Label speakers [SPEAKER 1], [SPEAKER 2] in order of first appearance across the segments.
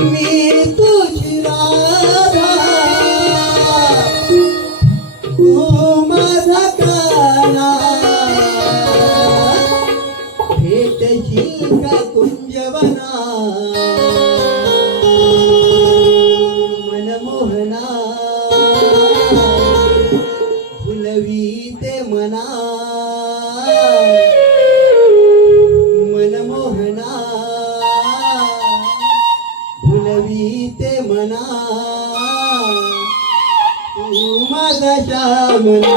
[SPEAKER 1] मी तुझी राधा मना. माझा श्यामना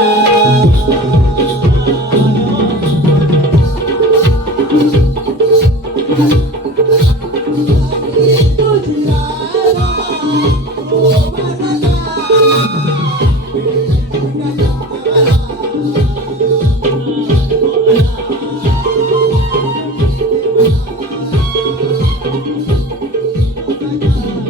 [SPEAKER 1] बंद तुळले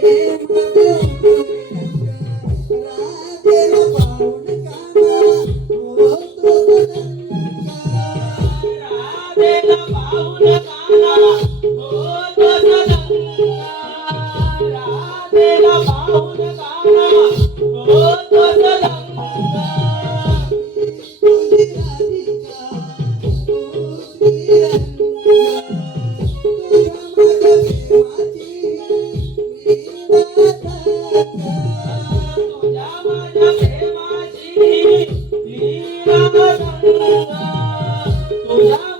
[SPEAKER 1] Yeah.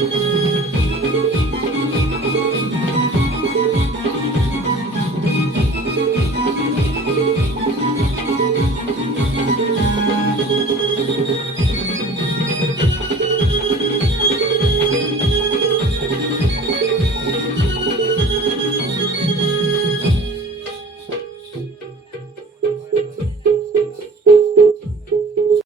[SPEAKER 1] thank you.